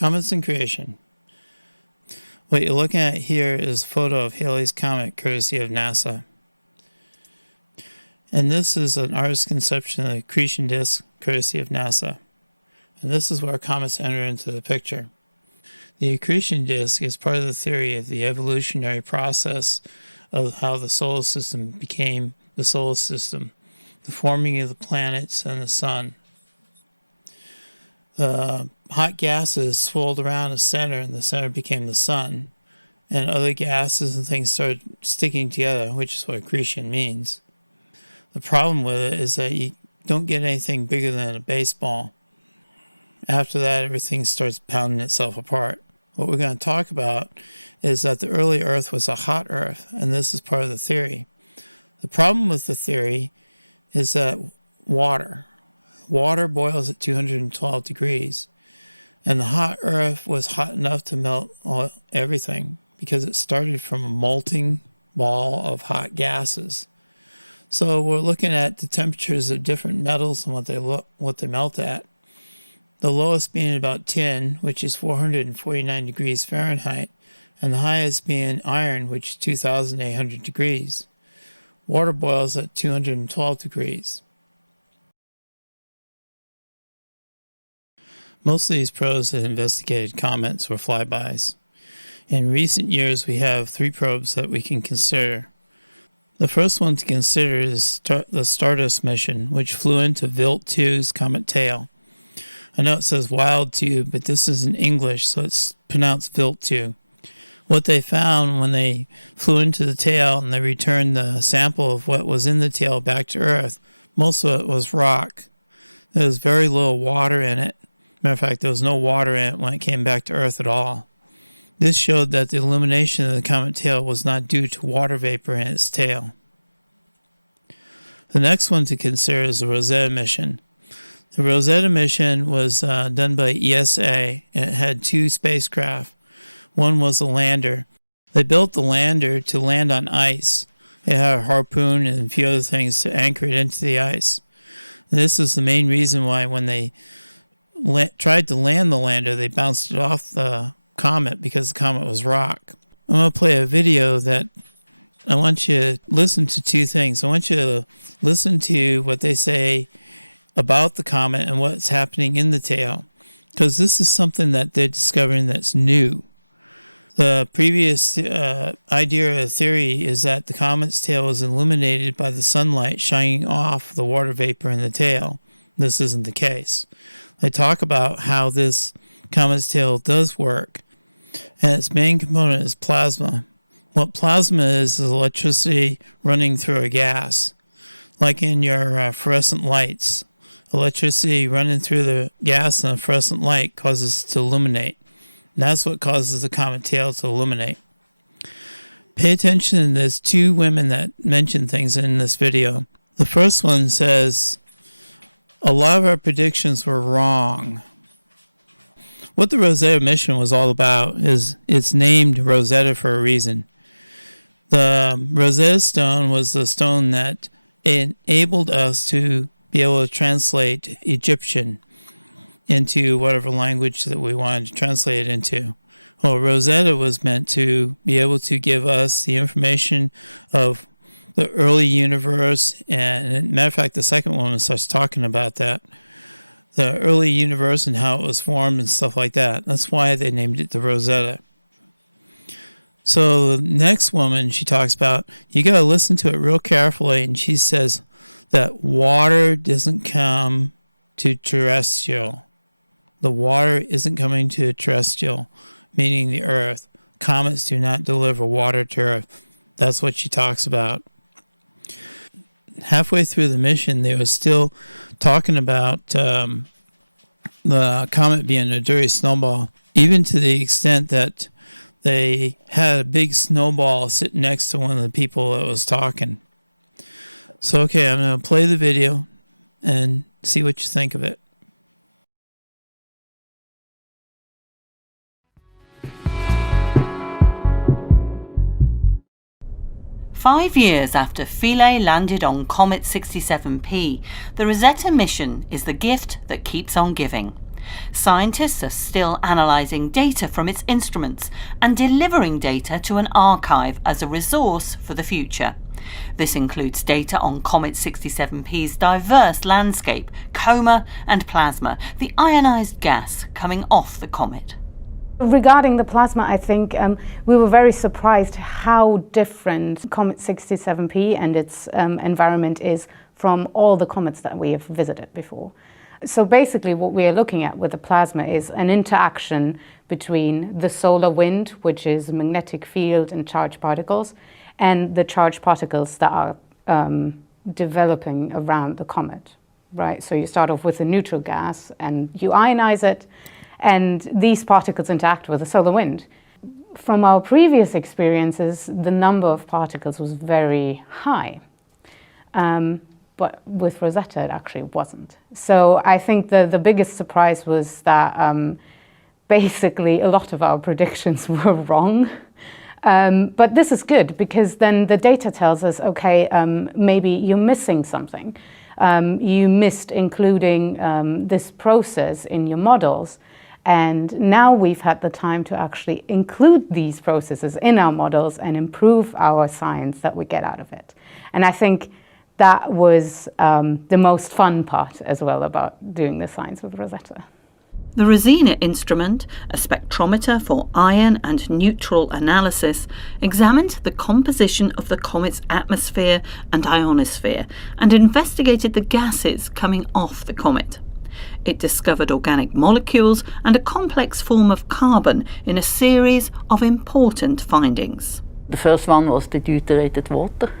Comets and creation. What you're looking at here is a photo of Halley's Comet, courtesy of NASA. And this is an artist's conception of the accretion disk, courtesy of NASA. And this is where comets enter into the picture. The accretion disk is part of the theory of the evolutionary process of how the solar system became the solar system, the forming of the planets and the sun. The hot gases swirled around the center, and the center became the sun, and other gases and things started sticking together, which is what accretion means. The problem with it is that you don't get anything bigger than a baseball. After that, everything starts pounding itself apart. What we're going to talk about is that the early Earth was a hot Earth, and this is part of the theory. The problem with the theory is that water boils at 212 degrees, and the hot Earth was hot enough to melt everything because it started from a molting ball of hot gases. So we're looking at the temperatures of different metals and what they melt at. The lowest being about tin, which is 449 degrees Fahrenheit, and the highest being iron, which is 2,800 degrees. Water boils at 212 degrees. Most of these probes have investigated comets or flybys. In recent years, we have 3 probes that we can consider. The first one to consider is the Stardust mission, which flew into Wild 2's comet tail. I know it says Wild 2, but this is in English, so it's pronounced Wild 2. What they found when they flew into the tail and they returned the sample of what was in the tail back to Earth, most of it was rock. There was very little water in it. Matter of fact, there was no water in it when it came back to Earth at all. This showed that the illumination of the comet tail was not due to water vapor in its tail. The next one to consider is the Rosetta mission. The Rosetta mission was done by ESA, and it had 2 spacecraft. One was a lander. They built the lander to land on ice. It had a harpoon and a few other things to anchor it into the ice. And this is the main reason why when they tried to land the lander, they bounced it off the comet because the comet was rock. I'm going to play a video that I want you to listen to 2 things. I want you to listen to what they say about the comet and what's happening in the tail, because this is something that they're discovering that's new. The previous idea or theory is that the comet's tail was illuminated by the sunlight shining off the water vapor in the tail. This isn't the case. They talk about how this comet's tail does work, and its main component is plasma. What plasma is electricity running through a gas. Like in your fluorescent lights, electricity running through the gas in a fluorescent light causes it to illuminate. And that's what causes the comet tail to illuminate. Pay attention, there's 2 women that mention things in this video. The first one says, "A lot of our predictions were wrong." What the Rosetta mission was all about is it's named Rosetta for a reason. The Rosetta Stone was the stone that enabled us to be able to translate Egyptian into whatever language that we wanted to translate it into. Well, Rosetta was meant to be able to give us the information of the early universe, and matter of fact, the second woman starts talking about that. The early universe and how it was formed and stuff like that. That's why they named it the Rosetta. So the next woman, she talks about, you got to listen to it real carefully, and she says that water doesn't come to terrestrial. The water isn't coming to terrestrial, meaning the Earth. Comets do not deliver water to Earth. That's what she talks about. Halfway through the mission, they were still talking about the comet being a dirty snowball, even to the extent that they had a big snowball sitting next to one of the people that was talking. So, okay, I'm going to play the video and see what you think of it. Five years after Philae landed on Comet 67P, the Rosetta mission is the gift that keeps on giving. Scientists are still analysing data from its instruments and delivering data to an archive as a resource for the future. This includes data on Comet 67P's diverse landscape, coma and plasma, the ionised gas coming off the comet. Regarding the plasma, I think we were very surprised how different Comet 67P and its environment is from all the comets that we have visited before. So basically what we are looking at with the plasma is an interaction between the solar wind, which is a magnetic field and charged particles, and the charged particles that are developing around the comet, right? So you start off with a neutral gas and you ionize it, and these particles interact with the solar wind. From our previous experiences, the number of particles was very high. But with Rosetta, it actually wasn't. So I think the biggest surprise was that basically a lot of our predictions were wrong. But this is good because then the data tells us, okay, maybe you're missing something. You missed including this process in your models. And now we've had the time to actually include these processes in our models and improve our science that we get out of it. And I think that was the most fun part as well about doing the science with Rosetta. The Rosina instrument, a spectrometer for ion and neutral analysis, examined the composition of the comet's atmosphere and ionosphere and investigated the gases coming off the comet. It discovered organic molecules and a complex form of carbon in a series of important findings. The first one was the deuterated water.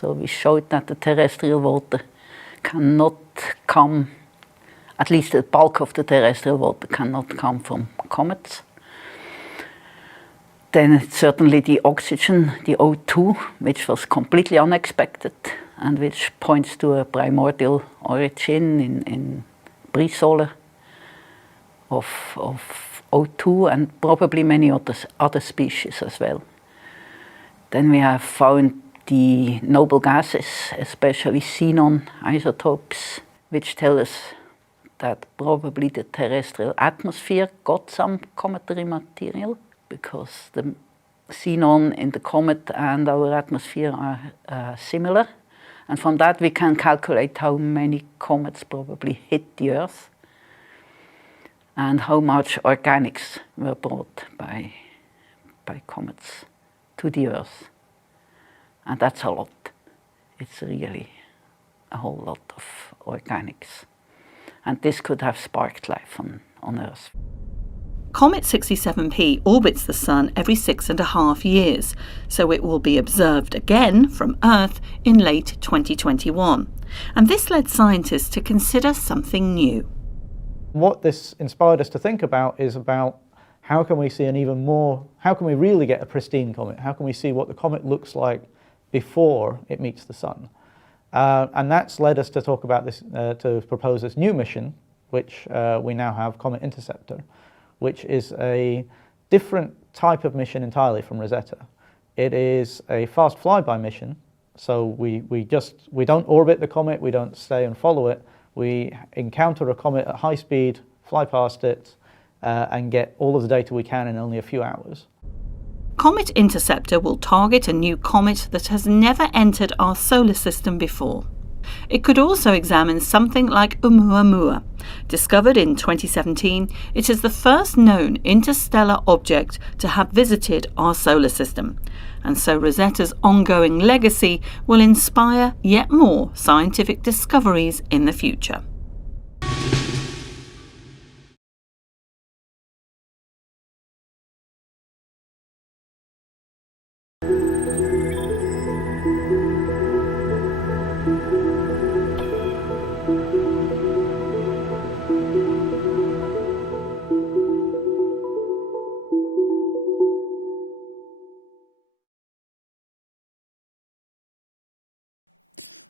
So we showed that the terrestrial water cannot come, at least the bulk of the terrestrial water cannot come from comets. Then certainly the oxygen, the O2, which was completely unexpected and which points to a primordial origin in pre-solar of O2 and probably many other species as well. Then we have found the noble gases, especially xenon isotopes, which tell us that probably the terrestrial atmosphere got some cometary material because the xenon in the comet and our atmosphere are similar. And from that we can calculate how many comets probably hit the Earth and how much organics were brought by comets to the Earth. And that's a lot. It's really a whole lot of organics. And this could have sparked life on Earth. Comet 67P orbits the Sun every 6.5 years, so it will be observed again from Earth in late 2021. And this led scientists to consider something new. What this inspired us to think about is about how can we see how can we really get a pristine comet? How can we see what the comet looks like before it meets the Sun? And that's led us to talk about this, to propose this new mission, which we now have, Comet Interceptor, which is a different type of mission entirely from Rosetta. It is a fast flyby mission, so we don't orbit the comet, we don't stay and follow it. We encounter a comet at high speed, fly past it, and get all of the data we can in only a few hours. Comet Interceptor will target a new comet that has never entered our solar system before. It could also examine something like Oumuamua. Discovered in 2017, it is the first known interstellar object to have visited our solar system. And so Rosetta's ongoing legacy will inspire yet more scientific discoveries in the future.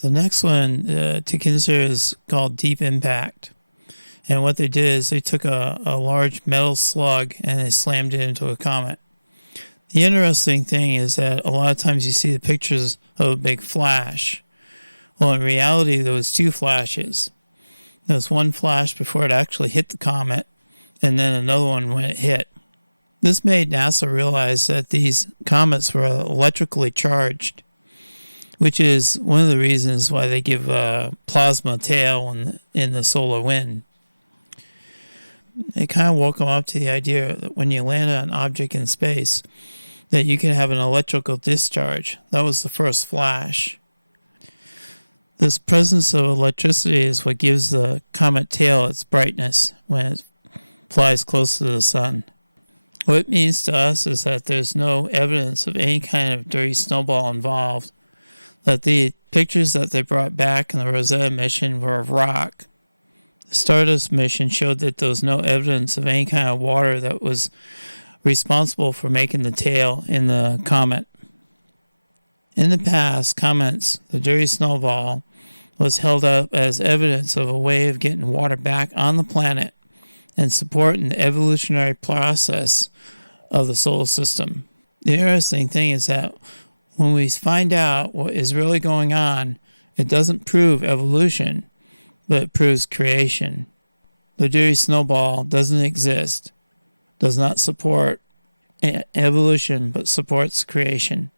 The next one to consider is called Deep Impact. And what they did is they took a large metal slug and they slammed it into a comet. The interesting thing is that a lot of times you see the pictures of a big flash. Well, in reality, there was two flashes. There was one flash before it actually hit the comet, and then another one when it hit. This made NASA realize that these comets were electrically charged, which is one of the reasons why they give a plasma tail in the solar wind. It kind of woke them up to the idea that when you land on an object in space, that you can have an electrical discharge. That was the first flash. This presence of electricity is what gives the comet tail its brightness when it flies close to the sun. What it means to us is that there's no evidence of any kind of dirty snowball involved, that the pictures that they brought back in the Rosetta mission were of rock. The Stardust mission showed that there was no evidence of any kind of water that was responsible for making the tail in the comet. In the past, comets, the dirty snowball, was held up as evidence of a way of getting water back on the planet and supporting the evolutionary process of the solar system. The interesting thing is that when we find out what is really going on, it doesn't prove evolution, but it proves creation. The dirty snowball doesn't exist, does not support evolution, but supports creation.